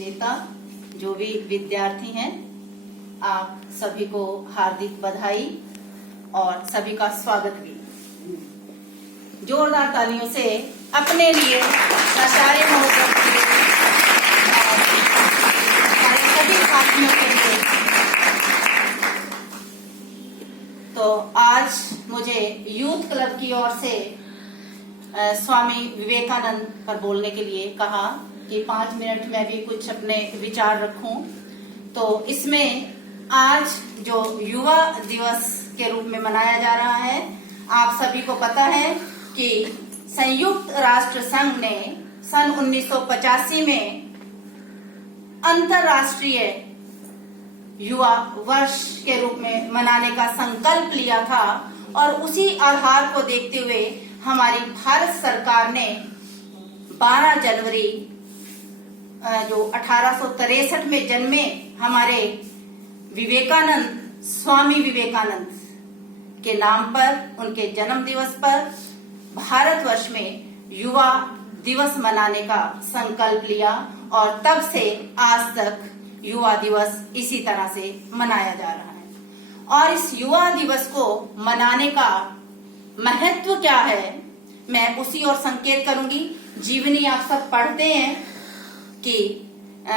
नेता, जो भी विद्यार्थी हैं, आप सभी को हार्दिक बधाई और सभी का स्वागत भी। जोरदार तालियों से अपने लिए, आचार्य महोदय के लिए और हमारे सभी साथियों के लिए। तो आज मुझे यूथ क्लब की ओर से स्वामी विवेकानंद पर बोलने के लिए कहा कि 5 मिनट में भी कुछ अपने विचार रखूं। तो इसमें आज जो युवा दिवस के रूप में मनाया जा रहा है, आप सभी को पता है कि संयुक्त राष्ट्र संघ ने सन 1985 में अंतर्राष्ट्रीय युवा वर्ष के रूप में मनाने का संकल्प लिया था और उसी आधार को देखते हुए हमारी भारत सरकार ने 12 जनवरी जो 1863 में जन्मे हमारे विवेकानंद, स्वामी विवेकानंद के नाम पर, उनके जन्म दिवस पर भारतवर्ष में युवा दिवस मनाने का संकल्प लिया और तब से आज तक युवा दिवस इसी तरह से मनाया जा रहा है। और इस युवा दिवस को मनाने का महत्व क्या है, मैं उसी ओर संकेत करूंगी। जीवनी आप सब पढ़ते हैं कि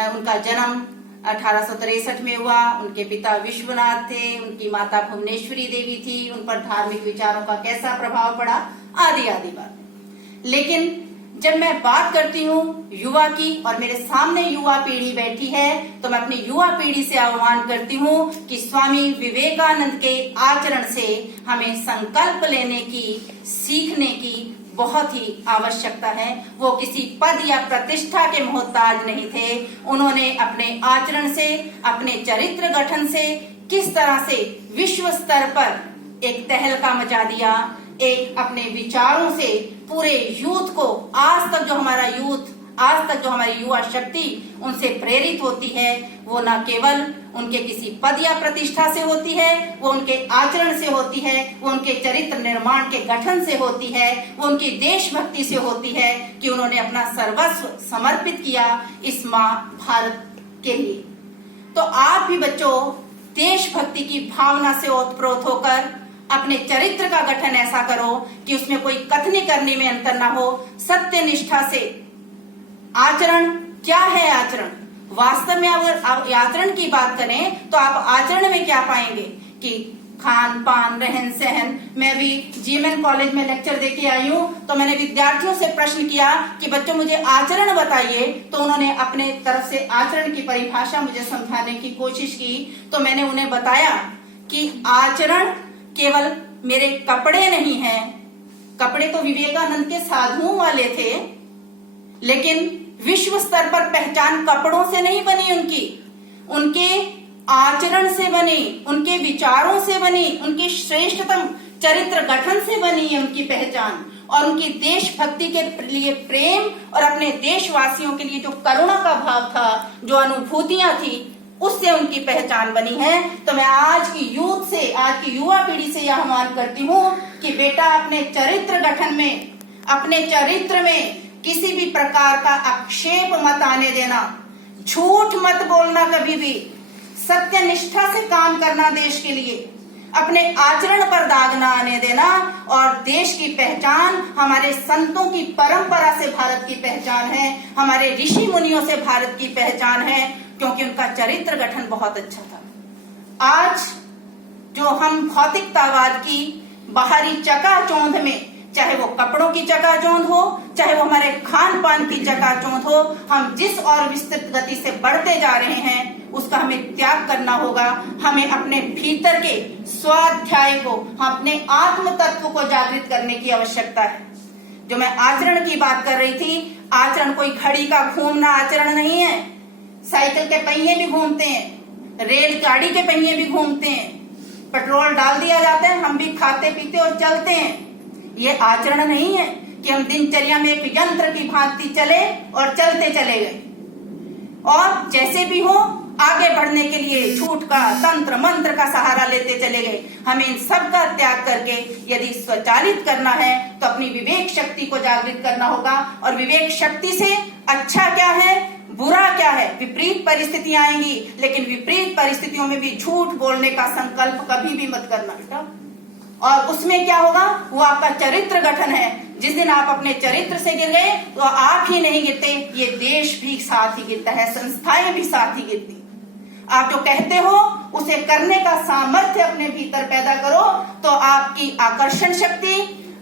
उनका जन्म 1863 में हुआ, उनके पिता विश्वनाथ थे, उनकी माता भुवनेश्वरी देवी थी, उन पर धार्मिक विचारों का कैसा प्रभाव पड़ा, आदि आदि बातें। लेकिन जब मैं बात करती हूँ युवा की और मेरे सामने युवा पीढ़ी बैठी है, तो मैं अपनी युवा पीढ़ी से आह्वान करती हूँ कि स्वामी विवेकानंद के आचरण से हमें संकल्प लेने की, सीखने की बहुत ही आवश्यकता है। वो किसी पद या प्रतिष्ठा के मोहताज नहीं थे। उन्होंने अपने आचरण से, अपने चरित्र गठन से किस तरह से विश्व स्तर पर एक तहलका मचा दिया, एक अपने विचारों से पूरे यूथ को, आज तक जो हमारा यूथ, आज तक जो हमारी युवा शक्ति उनसे प्रेरित होती है, वो न केवल उनके किसी पद या प्रतिष्ठा से होती है, वो उनके आचरण से होती है, वो उनके चरित्र निर्माण के गठन से होती है, वो उनकी देशभक्ति से होती है कि उन्होंने अपना सर्वस्व समर्पित किया इस माँ भारत के लिए। तो आप भी बच्चों देशभक्ति की भावना से ओतप्रोत होकर अपने चरित्र का गठन ऐसा करो कि उसमें कोई कथनी करने में अंतर ना हो। सत्य निष्ठा से आचरण क्या है, आचरण वास्तव में अगर आप आचरण की बात करें तो आप आचरण में क्या पाएंगे कि खान पान, रहन सहन। मैं भी जीएमएन कॉलेज में लेक्चर देके आई हूँ, तो मैंने विद्यार्थियों से प्रश्न किया कि बच्चों मुझे आचरण बताइए, तो उन्होंने अपने तरफ से आचरण की परिभाषा मुझे समझाने की कोशिश की। तो मैंने उन्हें बताया कि आचरण केवल मेरे कपड़े नहीं हैं, कपड़े तो विवेकानंद के साधुओं वाले थे, लेकिन विश्व स्तर पर पहचान कपड़ों से नहीं बनी उनके आचरण से बनी, उनके विचारों से बनी, उनके श्रेष्ठतम चरित्र गठन से बनी है उनकी पहचान। और उनकी देशभक्ति के लिए प्रेम और अपने देशवासियों के लिए जो करुणा का भाव था, जो अनुभूतियां थी, उससे उनकी पहचान बनी है। तो मैं आज की यूथ से, आज की युवा पीढ़ी से यह आह्वान करती हूँ कि बेटा अपने चरित्र गठन में, अपने चरित्र में किसी भी प्रकार का आक्षेप मत आने देना, झूठ मत बोलना, कभी भी सत्य निष्ठा से काम करना देश के लिए, अपने आचरण पर दाग ना आने देना। और देश की पहचान हमारे संतों की परंपरा से भारत की पहचान है, हमारे ऋषि मुनियों से भारत की पहचान है, क्योंकि उनका चरित्र गठन बहुत अच्छा था। आज जो हम भौतिकतावाद की बाहरी चकाचौंध में, चाहे वो कपड़ों की चकाचौंध हो, चाहे वो हमारे खान पान की चकाचौंध हो, हम जिस और विस्तृत गति से बढ़ते जा रहे हैं, उसका हमें त्याग करना होगा। हमें अपने भीतर के स्वाध्याय को, अपने आत्म तत्व को जागृत करने की आवश्यकता है। जो मैं आचरण की बात कर रही थी, आचरण कोई घड़ी का घूमना आचरण नहीं है। साइकिल के पहिए भी घूमते हैं, रेलगाड़ी के पहिए भी घूमते हैं, पेट्रोल डाल दिया जाता है, हम भी खाते पीते और चलते हैं। ये आचरण नहीं है कि हम दिनचर्या में एक यंत्र की भांति चले और चलते चले गए और जैसे भी हो आगे बढ़ने के लिए झूठ का, तंत्र मंत्र का सहारा लेते चले गए। हमें इन सब का त्याग करके यदि स्वचालित करना है तो अपनी विवेक शक्ति को जागृत करना होगा। और विवेक शक्ति से अच्छा क्या है, बुरा क्या है, विपरीत परिस्थितियां आएंगी, लेकिन विपरीत परिस्थितियों में भी झूठ बोलने का संकल्प कभी भी मत करना बेटा। और उसमें क्या होगा, वो आपका चरित्र गठन है। जिस दिन आप अपने चरित्र से गिर गए तो आप ही नहीं गिरते, ये देश भी साथ ही गिरता है, संस्थाएं भी साथ ही गिरती। आप जो कहते हो उसे करने का सामर्थ्य अपने भीतर पैदा करो, तो आपकी आकर्षण शक्ति,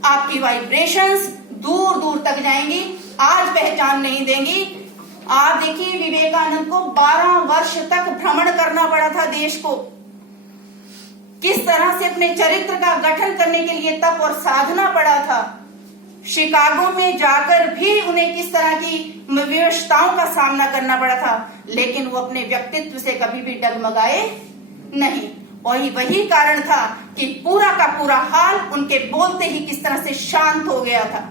आपकी वाइब्रेशंस दूर दूर तक जाएंगी, आज पहचान नहीं देंगी। आप देखिए, विवेकानंद को 12 वर्ष तक भ्रमण करना पड़ा था देश को। किस तरह से अपने चरित्र का गठन करने के लिए तप और साधना पड़ा था। शिकागो में जाकर भी उन्हें किस तरह की विवशताओं का सामना करना पड़ा था, लेकिन वो अपने व्यक्तित्व से कभी भी डगमगाए नहीं। वही कारण था कि पूरा का पूरा हाल उनके बोलते ही किस तरह से शांत हो गया था।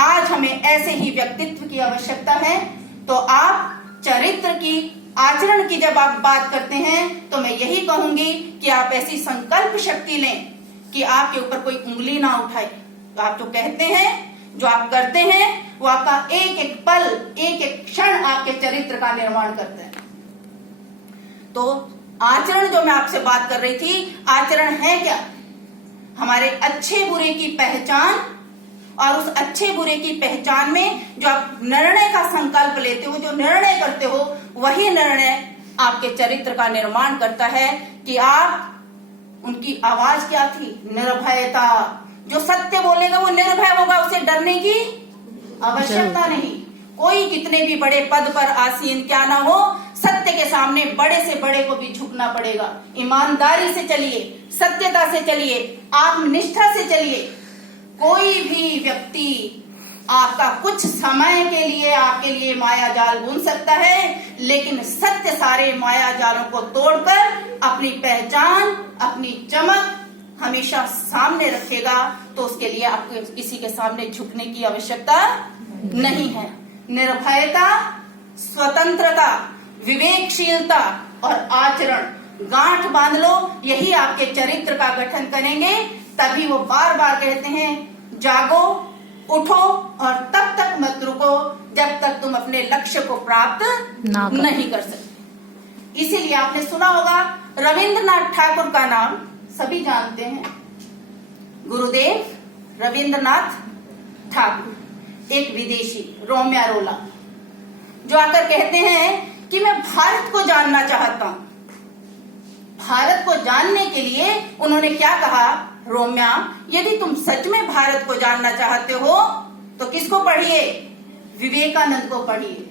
आज हमें ऐसे ही व्यक्तित्व की आवश्यकता है। तो आप चरित्र की, आचरण की जब आप बात करते हैं, तो मैं यही कहूंगी कि आप ऐसी संकल्प शक्ति लें कि आपके ऊपर कोई उंगली ना उठाए। तो आप जो कहते हैं, जो आप करते हैं, वो आपका एक एक पल, एक एक क्षण आपके चरित्र का निर्माण करते हैं। तो आचरण, जो मैं आपसे बात कर रही थी, आचरण है क्या? हमारे अच्छे बुरे की पहचान, और उस अच्छे बुरे की पहचान में जो आप निर्णय का संकल्प लेते हो, जो निर्णय करते हो, वही निर्णय आपके चरित्र का निर्माण करता है। कि आप, उनकी आवाज क्या थी? निर्भयता। जो सत्य बोलेगा वो निर्भय होगा, उसे डरने की आवश्यकता नहीं। कोई कितने भी बड़े पद पर आसीन क्या ना हो, सत्य के सामने बड़े से बड़े को भी झुकना पड़ेगा। ईमानदारी से चलिए, सत्यता से चलिए, आत्मनिष्ठा से चलिए। कोई भी व्यक्ति आपका कुछ समय के लिए आपके लिए माया जाल बुन सकता है, लेकिन सत्य सारे माया जालों को तोड़कर अपनी पहचान, अपनी चमक हमेशा सामने रखेगा। तो उसके लिए आपको किसी के सामने झुकने की आवश्यकता नहीं है। निर्भयता, स्वतंत्रता, विवेकशीलता और आचरण गांठ बांध लो, यही आपके चरित्र का गठन करेंगे। तभी वो बार बार कहते हैं, जागो, उठो और तब तक मत रुको जब तक तुम अपने लक्ष्य को प्राप्त नहीं कर सकते। इसीलिए आपने सुना होगा, रविंद्रनाथ ठाकुर का नाम सभी जानते हैं। गुरुदेव रविंद्रनाथ ठाकुर, एक विदेशी, रोम्या रोला, जो आकर कहते हैं कि मैं भारत को जानना चाहता हूं। भारत को जानने के लिए उन्होंने क्या कहा? रोम्या, यदि तुम सच में भारत को जानना चाहते हो तो किसको पढ़िए? विवेकानंद को पढ़िए,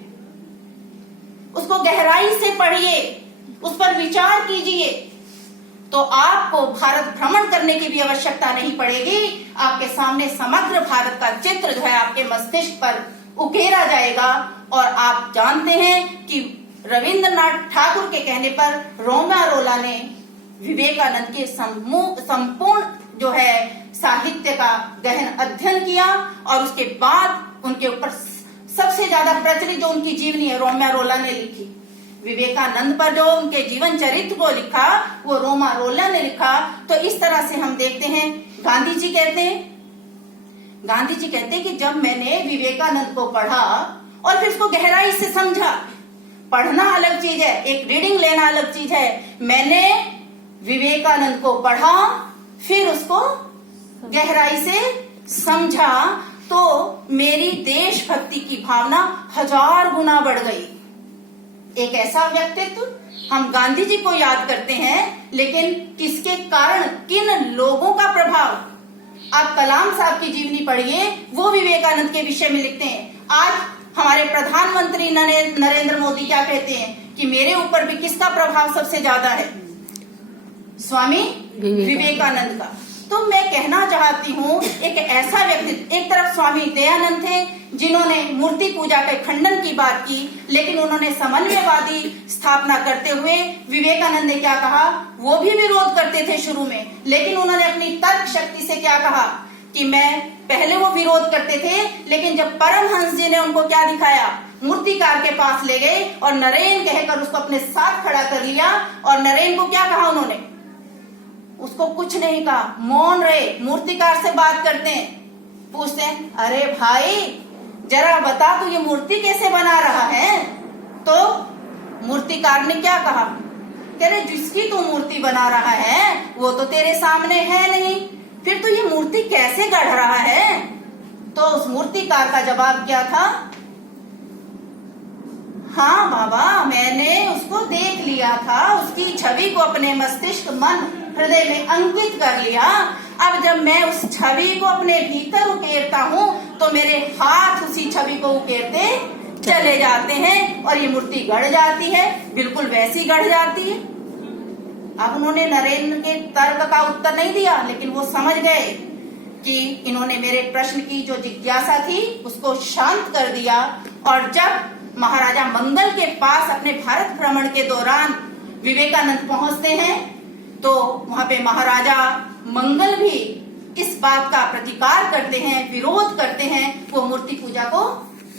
उसको गहराई से पढ़िए, उस पर विचार कीजिए। तो आपको भारत भ्रमण करने की भी आवश्यकता नहीं पड़ेगी। आपके सामने समग्र भारत का चित्र जो है आपके मस्तिष्क पर उकेरा जाएगा। और आप जानते हैं कि रविंद्रनाथ ठाकुर के कहने पर रोम्या रोला ने विवेकानंद के संपूर्ण जो है साहित्य का गहन अध्ययन किया, और उसके बाद उनके ऊपर सबसे ज्यादा प्रचलित जो उनकी जीवनी है, रोम्या रोला ने लिखी। विवेकानंद पर जो उनके जीवन चरित्र को लिखा, वो रोम्या रोला ने लिखा। तो इस तरह से हम देखते हैं, गांधी जी कहते हैं कि जब मैंने विवेकानंद को पढ़ा और फिर उसको गहराई से समझा, पढ़ना अलग चीज है, एक रीडिंग लेना अलग चीज है। मैंने विवेकानंद को पढ़ा, फिर उसको गहराई से समझा, तो मेरी देशभक्ति की भावना 1000 गुना बढ़ गई। एक ऐसा व्यक्तित्व, हम गांधी जी को याद करते हैं, लेकिन किसके कारण, किन लोगों का प्रभाव? आप कलाम साहब की जीवनी पढ़िए, वो विवेकानंद के विषय में लिखते हैं। आज हमारे प्रधानमंत्री नरेंद्र मोदी क्या कहते हैं कि मेरे ऊपर भी किसका प्रभाव सबसे ज्यादा है? स्वामी विवेकानंद का। तो मैं कहना चाहती हूँ, एक ऐसा व्यक्ति, एक तरफ स्वामी दयानंद थे जिन्होंने मूर्ति पूजा के खंडन की बात की, लेकिन उन्होंने समन्वयवादी स्थापना करते हुए, विवेकानंद ने क्या कहा? वो भी विरोध करते थे शुरू में, लेकिन उन्होंने अपनी तर्क शक्ति से क्या कहा कि मैं, पहले वो विरोध करते थे, लेकिन जब परमहंस जी ने उनको क्या दिखाया, मूर्तिकार के पास ले गए और नरेन कहकर उसको अपने साथ खड़ा कर लिया। और नरेन को क्या कहा उन्होंने? उसको कुछ नहीं कहा, मौन रहे। मूर्तिकार से बात करते हैं, पूछते हैं, अरे भाई जरा बता, तू ये मूर्ति कैसे बना रहा है? तो मूर्तिकार ने क्या कहा, कह रहे जिसकी तू मूर्ति बना रहा है वो तो तेरे सामने है नहीं, फिर तू ये मूर्ति कैसे गढ़ रहा है। तो उस मूर्तिकार का जवाब क्या था, हाँ बाबा, मैंने उसको देख लिया था, उसकी छवि को अपने मस्तिष्क, मन, हृदय में अंकित कर लिया। अब जब मैं उस छवि को अपने भीतर उकेरता हूँ तो मेरे हाथ उसी छवि को उकेरते चले जाते हैं और ये मूर्ति गढ़ जाती है, बिल्कुल वैसी गढ़ जाती है। अब उन्होंने नरेंद्र के तर्क का उत्तर नहीं दिया, लेकिन वो समझ गए कि इन्होंने मेरे प्रश्न की जो जिज्ञासा थी उसको शांत कर दिया। और जब महाराजा मंगल के पास अपने भारत भ्रमण के दौरान विवेकानंद पहुंचते हैं तो वहां पे महाराजा मंगल भी इस बात का प्रतिकार करते हैं, विरोध करते हैं, वो मूर्ति पूजा को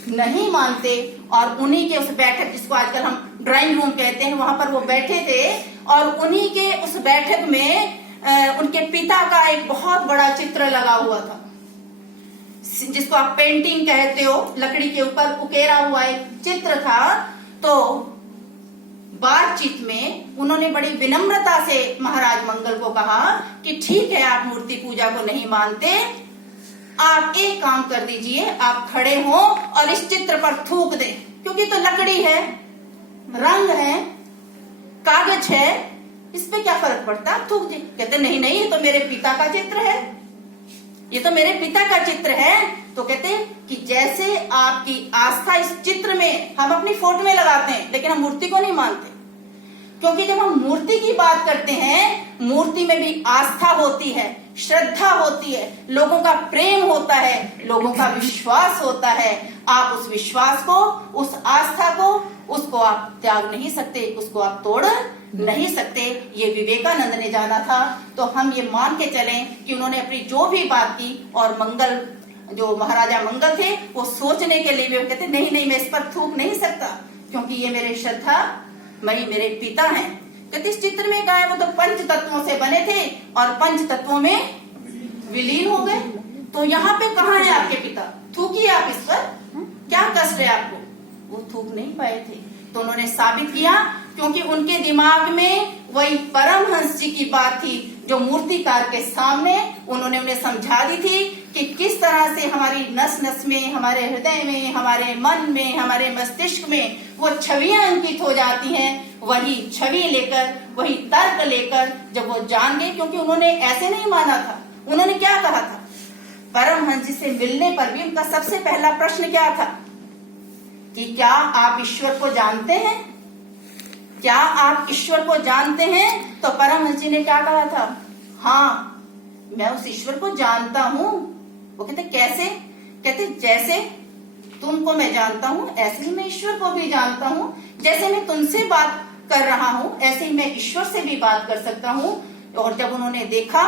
नहीं मानते। और उन्हीं के उस बैठक, जिसको आजकल हम ड्राइंग रूम कहते हैं, वहां पर वो बैठे थे और उन्हीं के उस बैठक में उनके पिता का एक बहुत बड़ा चित्र लगा हुआ था, जिसको आप पेंटिंग कहते हो, लकड़ी के ऊपर उकेरा हुआ एक चित्र था। तो बातचीत में उन्होंने बड़ी विनम्रता से महाराज मंगल को कहा कि ठीक है, आप मूर्ति पूजा को नहीं मानते, आप एक काम कर दीजिए, आप खड़े हो और इस चित्र पर थूक दें, क्योंकि तो लकड़ी है, रंग है, कागज है, इस पे क्या फर्क पड़ता है, आप थूक दे। कहते नहीं नहीं, ये तो मेरे पिता का चित्र है, ये तो मेरे पिता का चित्र है। तो कहते कि जैसे आपकी आस्था इस चित्र में हम अपनी फोटो में लगाते हैं, लेकिन हम मूर्ति को नहीं मानते, क्योंकि जब हम मूर्ति की बात करते हैं, मूर्ति में भी आस्था होती है, श्रद्धा होती है, लोगों का प्रेम होता है, लोगों का विश्वास होता है। आप उस विश्वास को, उस आस्था को, उसको आप त्याग नहीं सकते, उसको आप तोड़ नहीं सकते। ये विवेकानंद ने जाना था। तो हम ये मान के चलें कि उन्होंने अपनी जो भी बात की, और मंगल, जो महाराजा मंगल थे, वो सोचने के लिए भी कहते नहीं नहीं, मैं इस पर थूक नहीं सकता, क्योंकि ये मेरे श्रद्धा मई मेरे पिता हैं। कहते इस चित्र में क्या है, वो तो पंच तत्वों से बने थे और पंच तत्वों में विलीन हो गए। तो यहाँ पे कहाँ है आपके पिता, थूकिए आप इस पर, क्या कष्ट है आपको। वो थूक नहीं पाए थे। तो उन्होंने साबित किया, क्योंकि उनके दिमाग में वही परमहंस जी की बात थी जो मूर्तिकार के सामने उन्होंने उन्हें समझा दी थी कि किस तरह से हमारी नस नस में, हमारे हृदय में, हमारे मन में, हमारे मस्तिष्क में वो छवियां अंकित हो जाती हैं। वही छवि लेकर, वही तर्क लेकर जब वो जान गए, क्योंकि उन्होंने ऐसे नहीं माना था। उन्होंने क्या कहा था, परमहंस जी से मिलने पर भी उनका सबसे पहला प्रश्न क्या था कि क्या आप ईश्वर को जानते हैं, क्या आप ईश्वर को जानते हैं। तो परमहंस जी ने क्या कहा था, हाँ मैं उस ईश्वर को जानता हूँ। वो कहते कैसे, कहते जैसे तुमको मैं जानता हूँ ऐसे ही मैं ईश्वर को भी जानता हूँ, जैसे मैं तुमसे बात कर रहा हूँ ऐसे ही मैं ईश्वर से भी बात कर सकता हूँ। और जब उन्होंने देखा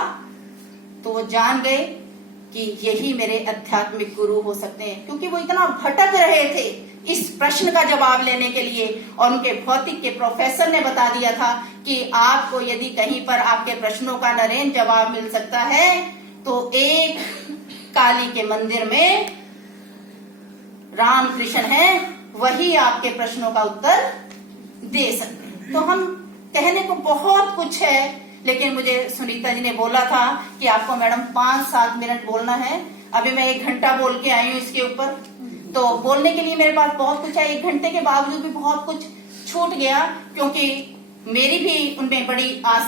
तो वो जान गए कि यही मेरे आध्यात्मिक गुरु हो सकते हैं, क्योंकि वो इतना भटक रहे थे इस प्रश्न का जवाब लेने के लिए। और उनके भौतिक के प्रोफेसर ने बता दिया था कि आपको यदि कहीं पर आपके प्रश्नों का नरेंद्र जवाब मिल सकता है तो एक काली के मंदिर में राम कृष्ण है, वही आपके प्रश्नों का उत्तर दे सकते हैं। तो हम कहने को बहुत कुछ है, लेकिन मुझे सुनीता जी ने बोला था कि आपको मैडम 5-7 मिनट बोलना है। अभी मैं 1 घंटा बोल के आई हूँ इसके ऊपर, तो बोलने के लिए मेरे पास बहुत कुछ है। 1 घंटे के बावजूद भी बहुत कुछ छूट गया, क्योंकि मेरी भी उनमें बड़ी आस्था